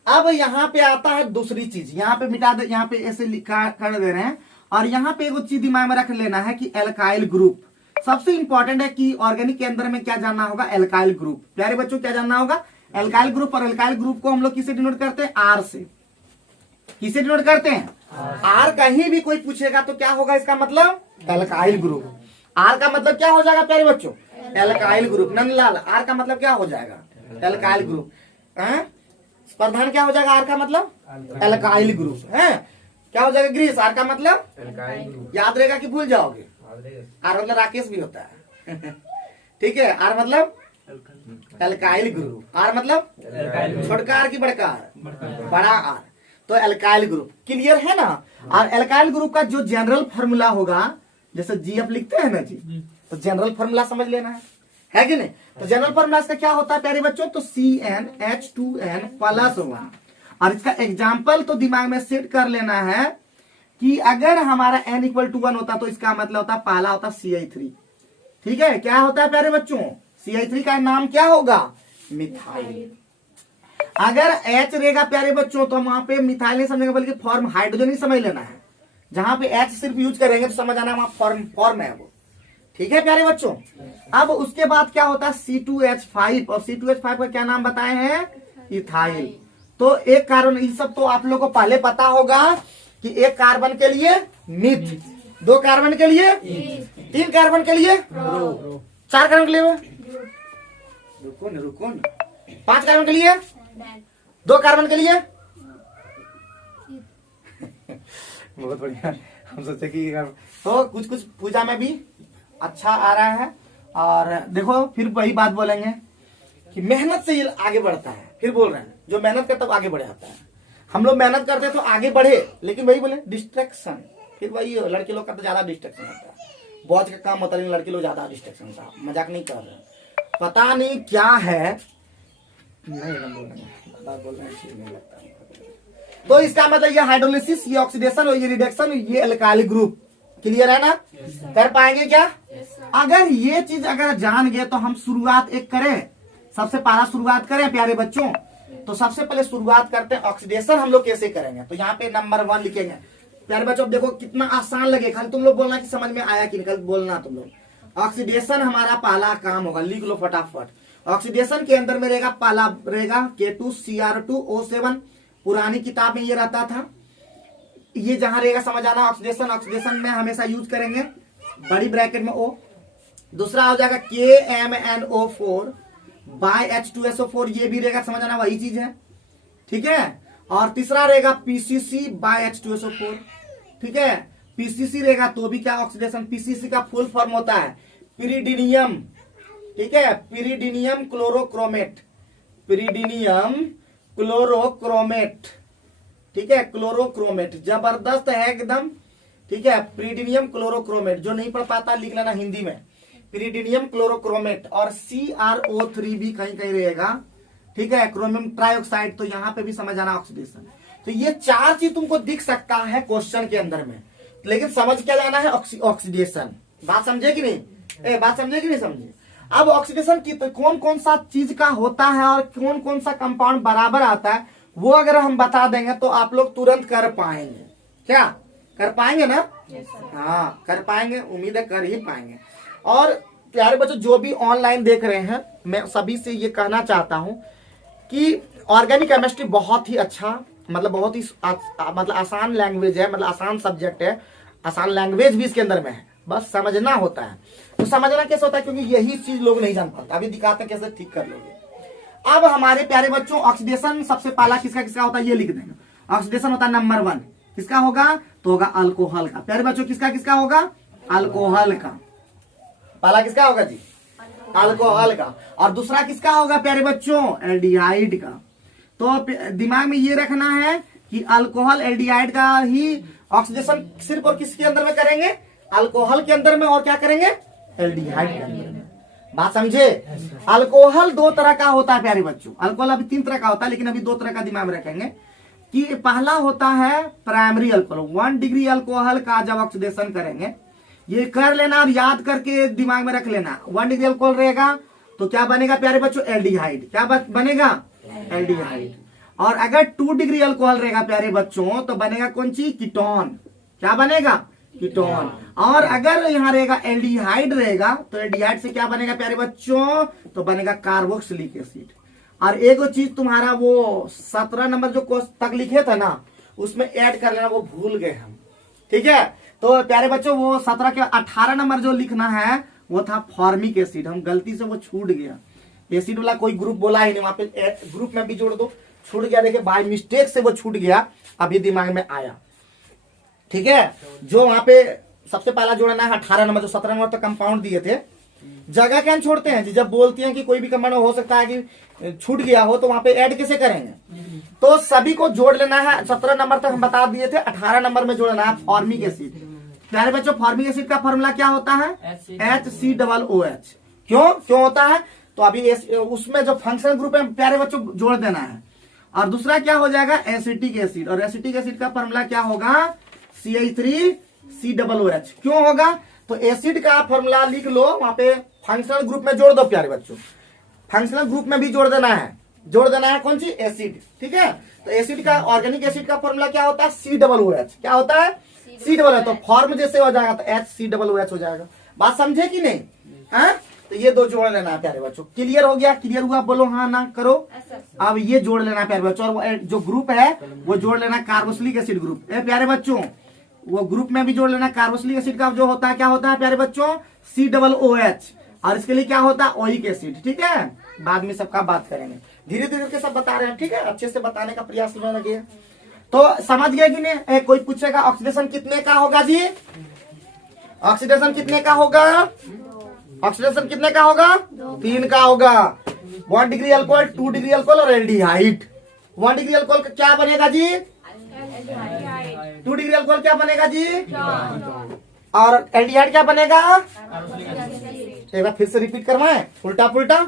अब यहाँ पे आता है दूसरी चीज, यहाँ पे मिटा दे, यहाँ पे ऐसे लिखा कर दे रहे हैं, और यहाँ पे एक चीज दिमाग में रख लेना है कि एल्काइल ग्रुप सबसे इंपॉर्टेंट है। कि ऑर्गेनिक के अंदर में क्या जानना होगा? Alkyl group. प्यारे बच्चों क्या जानना होगा? Alkyl group. और एल्काइल ग्रुप को हम लोग किसे डिनोट करते हैं? आर से। किसे डिनोट करते हैं? आर। कहीं भी कोई पूछेगा तो क्या होगा इसका मतलब? Alkyl group. आर का मतलब क्या हो जाएगा प्यारे बच्चों? Alkyl group. नंदलाल, आर का मतलब क्या हो जाएगा? Alkyl group. स्पर्धान क्या हो जाएगा? आर का मतलब एल्काइल ग्रुप है। क्या हो जाएगा ग्रीस? आर का मतलब याद रहेगा कि भूल जाओगे? आर मतलब राकेश भी होता है ठीक है। आर मतलब एल्काइल ग्रुप। आर मतलब छोटका आर की बड़का आर? बड़ा आर। तो एल्काइल ग्रुप क्लियर है ना? और एल्काइल ग्रुप का जो जनरल फॉर्मूला होगा, जैसे GF लिखते हैं ना जी, तो जनरल फॉर्मूला समझ लेना है कि नहीं? तो जनरल फॉर्मूला इसका क्या होता है प्यारे बच्चों? तो CnH2n+1। और इसका एग्जाम्पल तो दिमाग में सेट कर लेना है कि अगर हमारा n = 1 होता तो इसका मतलब होता पहला होता CH3। ठीक है, क्या होता है प्यारे बच्चों? CH3 का नाम क्या होगा? मिथाइल। अगर H रहेगा प्यारे बच्चों तो वहां पे मिथाइल नहीं समझेंगे, बल्कि फॉर्म हाइड्रोजन ही समझ लेना है। जहां पे H सिर्फ यूज करेंगे तो समझ आना वहां फॉर्म है वो। ठीक है प्यारे बच्चों। अब उसके बाद क्या होता है? C2H5। और C2H5 का क्या नाम बताए हैं? इथाइल। तो एक कार्बन, ये सब तो आप लोगों को पहले पता होगा कि एक कार्बन के लिए मिथ, 2 कार्बन के लिए, 3 कार्बन के लिए, 4 कार्बन के लिए, रुको न 5 कार्बन के लिए, 2 कार्बन के लिए बहुत बढ़िया। हम सोचे कि तो कुछ कुछ पूजा में भी अच्छा आ रहा है। और देखो फिर वही बात बोलेंगे कि मेहनत से ये आगे बढ़ता है। फिर बोल रहे हैं जो मेहनत करता है वो आगे बढ़ जाता है। हम लोग मेहनत करते हैं तो आगे बढ़े, लेकिन वही बोले डिस्ट्रैक्शन। फिर वही लड़के लोग का तो ज्यादा डिस्ट्रैक्शन होता है, बॉज का काम होता है, लेकिन लड़के लोग ज्यादा डिस्ट्रैक्शन होता है। मजाक नहीं कर रहे, पता नहीं क्या है नहीं ना बोलेंगे, बात बोलना ठीक नहीं लगता। तो इसका मतलब ये हाइड्रोलिसिस, ये ऑक्सीडेशन और ये रिडक्शन, ये अल्काइल ग्रुप। क्लियर है ना? कर पाएंगे क्या? अगर ये चीज अगर जान गए तो हम शुरुआत एक करें, सबसे पहला शुरुआत करें प्यारे बच्चों। तो सबसे पहले शुरुआत करते हैं ऑक्सीडेशन हम लोग कैसे करेंगे। तो यहाँ पे नंबर 1 लिखेंगे प्यारे बच्चों। देखो कितना आसान लगे, खाली तुम लोग बोलना कि समझ में आया कि निकल बोलना तुम लोग। ऑक्सीडेशन हमारा पहला काम होगा, लिख लो फटाफट। ऑक्सीडेशन के अंदर में रहेगा, पहला रहेगा K2Cr2O7, पुरानी किताब में ये रहता था। ये जहां रहेगा समझ आना, ऑक्सीडेशन, ऑक्सीडेशन में हमेशा यूज करेंगे बड़ी ब्रैकेट में O। दूसरा हो जाएगा KMnO4 बाय H2SO4, ये भी रहेगा समझ आना, वही चीज है, ठीक है। और तीसरा रहेगा PCC बाय H2SO4, ठीक है। PCC रहेगा तो भी क्या ऑक्सीडेशन, PCC का फुल फॉर्म होता है पिरिडीनियम, ठीक है, पिरिडीनियम क्लोरोक्रोमेट, पिरिडीनियम क्लोरोक्रोमेट, ठीक है, क्लोरोक्रोमेट जबरदस्त है एकदम, ठीक है। पिरिडीनियम क्लोरोक्रोमेट, जो नहीं पढ़ पाता लिख लेना हिंदी में, पिरिडीनियम क्लोरोक्रोमेट। और CrO3 भी कहीं कहीं रहेगा, ठीक है, क्रोमियम ट्राइऑक्साइड, तो यहाँ पे भी समझ आना ऑक्सीडेशन। तो ये 4 चीज तुमको दिख सकता है क्वेश्चन के अंदर में, लेकिन समझ क्या लाना है, ऑक्सीडेशन। बात समझे कि नहीं? बात समझे कि नहीं समझे? अब ऑक्सीडेशन की तो कौन कौन सा चीज का होता है और कौन कौन सा कंपाउंड बराबर आता है, वो अगर हम बता देंगे तो आप लोग तुरंत कर पाएंगे। क्या कर पाएंगे ना? हाँ कर पाएंगे, उम्मीद है कर ही पाएंगे। और प्यारे बच्चों जो भी ऑनलाइन देख रहे हैं, मैं सभी से ये कहना चाहता हूं कि ऑर्गेनिक केमिस्ट्री बहुत ही अच्छा, मतलब बहुत ही मतलब आसान लैंग्वेज है, मतलब आसान सब्जेक्ट है, आसान लैंग्वेज भी इसके अंदर में है, बस समझना होता है। तो समझना कैसे होता है, क्योंकि यही चीज लोग नहीं जान पाते। अभी दिखाते हैं कैसे ठीक कर लोगे। अब हमारे प्यारे बच्चों ऑक्सीडेशन सबसे पहला किसका किसका होता है ये लिख देंगे। ऑक्सीडेशन होता है नंबर 1, किसका होगा तो होगा अल्कोहल का। प्यारे बच्चों किसका किसका होगा, अल्कोहल का। पहला किसका होगा जी, अल्कोहल का। और दूसरा किसका होगा प्यारे बच्चों, एल्डिहाइड का। तो दिमाग में ये रखना है कि अल्कोहल एल्डिहाइड का ही ऑक्सीडेशन सिर्फ और किसके अंदर में करेंगे, अल्कोहल के अंदर में, और क्या करेंगे, एल्डिहाइड के अंदर में। बात समझे? अल्कोहल 2 तरह का होता है प्यारे बच्चों। अल्कोहल अभी 3 तरह का होता है, लेकिन अभी 2 तरह का दिमाग में रखेंगे कि पहला होता है प्राइमरी अल्कोहल। 1 डिग्री अल्कोहल का जब ऑक्सीडेशन करेंगे, ये कर लेना और याद करके दिमाग में रख लेना। 1 डिग्री अल्कोहल रहेगा तो क्या बनेगा प्यारे बच्चों, एल्डिहाइड। क्या बनेगा, एल्डिहाइड। और अगर 2 डिग्री अल्कोहल रहेगा प्यारे बच्चों तो बनेगा कौन सी, कीटोन। क्या बनेगा, कीटोन। और अगर यहाँ रहेगा एल्डिहाइड रहेगा तो एल्डिहाइड से क्या बनेगा प्यारे बच्चों, तो बनेगा कार्बोक्सिलिक एसिड। और एक चीज तुम्हारा वो 17 नंबर जो तक लिखे थे ना, उसमें ऐड कर लेना, वो भूल गए हम, ठीक है। तो प्यारे बच्चों वो 17 के 18 नंबर जो लिखना है वो था फॉर्मिक एसिड, हम गलती से वो छूट गया। एसिड वाला कोई ग्रुप बोला ही नहीं, वहां पे ग्रुप में भी जोड़ दो, छूट गया, देखिए बाय मिस्टेक से वो छूट गया, अभी दिमाग में आया, ठीक है। जो वहां पे सबसे पहला जोड़ना है 18 नंबर, जो 17 नंबर तक कंपाउंड दिए थे। जगह क्या छोड़ते हैं जी, जब बोलती हैं कि कोई भी कंपाउंड हो सकता है कि छूट गया हो, तो वहां पे ऐड कैसे करेंगे, तो सभी को जोड़ लेना है। 17 नंबर तक हम बता दिए थे, 18 नंबर में जोड़ना है फॉर्मिक एसिड। प्यारे बच्चों फॉर्मिक एसिड का फॉर्मूला क्या होता है, HCOOH। क्यों होता है, तो अभी उसमें जो फंक्शनल ग्रुप है प्यारे बच्चों जोड़ देना है। और दूसरा क्या हो जाएगा, एसिटिक एसिड। और एसिटिक एसिड का फॉर्मूला क्या होगा, CH3COOH। क्यों होगा, तो एसिड का फॉर्मूला लिख लो, वहां पे फंक्शनल ग्रुप में जोड़ दो प्यारे बच्चों। फंक्शनल ग्रुप में भी जोड़ देना है कौन सी, एसिड, ठीक है। तो एसिड का, ऑर्गेनिक एसिड का फॉर्मूला क्या होता है, COOH। क्या होता है, COOH। तो फॉर्म जैसे हो जाएगा तो HCOOH हो जाएगा। बात समझे कि नहीं, है? तो ये 2 जोड़ लेना है प्यारे बच्चों। क्लियर हो गया, क्लियर हुआ, बोलो हाँ ना करो। अब ये जोड़ लेना है प्यारे बच्चों, और जो ग्रुप है वो जोड़ लेना कार्बोक्सिलिक एसिड ग्रुप। प्यारे बच्चों वो ग्रुप में भी जोड़ लेना कार्बोक्सिलिक एसिड का जो होता है, क्या होता है प्यारे बच्चों, COOH। और इसके लिए क्या होता है, ओइक एसिड, ठीक है। बाद में सबका बात करेंगे, धीरे धीरे करके सब बता रहे हैं, ठीक है, अच्छे से बताने का प्रयास करने लगे। तो समझ गए कि नहीं? कोई पूछेगा ऑक्सीडेशन कितने का होगा जी, ऑक्सीडेशन कितने का होगा, ऑक्सीडेशन कितने का होगा, 3 का होगा। 1 डिग्री अल्कोहल, 2 डिग्री अल्कोहल और एल्डिहाइड। 1 डिग्री अल्कोहल का क्या बनेगा जी, 2 डिग्री अल्कोहल क्या बनेगा जी, और एल्डिहाइड क्या बनेगा, एक बार फिर से रिपीट करवाएं, उल्टा पुल्टा।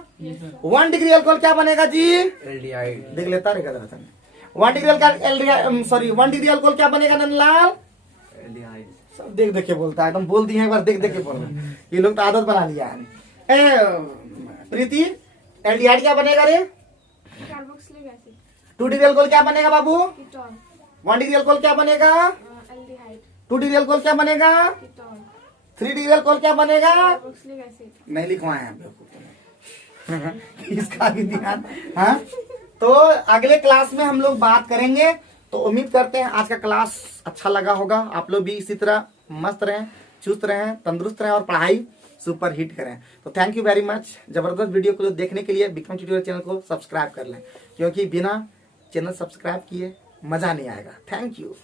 1 डिग्री अल्कोहल क्या बनेगा जी? एल्डिहाइड। देख लेता रहेगा जरा। 1 degree alcohol, sorry 1 degree alcohol क्या बनेगा नंदलाल? एल्डिहाइड। सब देख देख के बोलता है, एकदम बोल दिए एक बार, देख देख के बोल रहे हैं। ये लोग तो आदत बना लिया है। प्रीति, एल्डिहाइड क्या बनेगा रे? कार्बोक्सिलिक एसिड, 2 डिग्री अल्कोहल क्या बनेगा बाबू? कीटोन, 1 डिग्री अल्कोहल क्या बनेगा? एल्डिहाइड, 2 डिग्री अल्कोहल क्या बनेगा? कीटोन, 3 डिग्री अल्कोहल क्या बनेगा? Carboxylic acid. नहीं लिखवाए हैं हम लोग को। इसका भी ध्यान। हाँ, तो अगले क्लास में हम लोग बात करेंगे। तो उम्मीद करते हैं आज का क्लास अच्छा लगा होगा। आप लोग भी इसी तरह मस्त रहें, चुस्त रहें, तंदुरुस्त रहें और पढ़ाई सुपर हिट करें। तो थैंक यू वेरी मच। जबरदस्त वीडियो को देखने के लिए विक्रम ट्यूटोरियल चैनल को सब्सक्राइब कर लें, क्योंकि बिना चैनल सब्सक्राइब किए मजा नहीं आएगा। Thank you.